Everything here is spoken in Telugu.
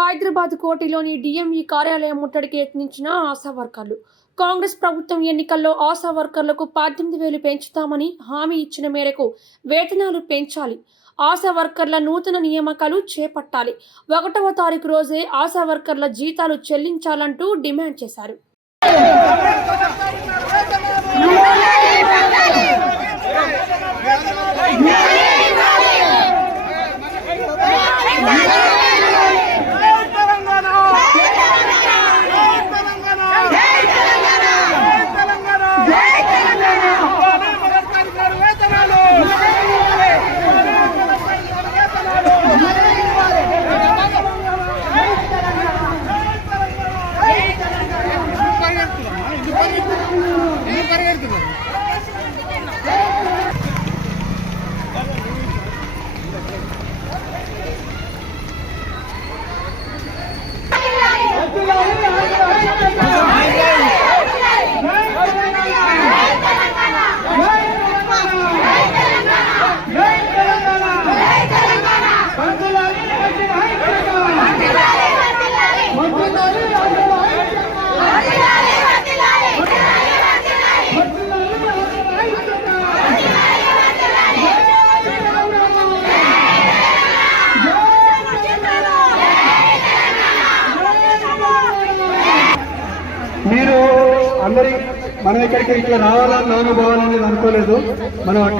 హైదరాబాద్ కోటిలోని డిఎంఈ కార్యాలయం ముట్టడికి యత్నించిన ఆశా వర్కర్లు. కాంగ్రెస్ ప్రభుత్వం ఎన్నికల్లో ఆశా వర్కర్లకు పద్దెనిమిది వేలు పెంచుతామని హామీ ఇచ్చిన మేరకు వేతనాలు పెంచాలి. ఆశా వర్కర్ల నూతన నియామకాలు చేపట్టాలి. ఒకటవ తారీఖు రోజే ఆశా వర్కర్ల జీతాలు చెల్లించాలంటూ డిమాండ్ చేశారు. మీరు అందరి మనం ఇక్కడికి ఇట్లా రావాలని నాన్న అనుకోలేదు. మనం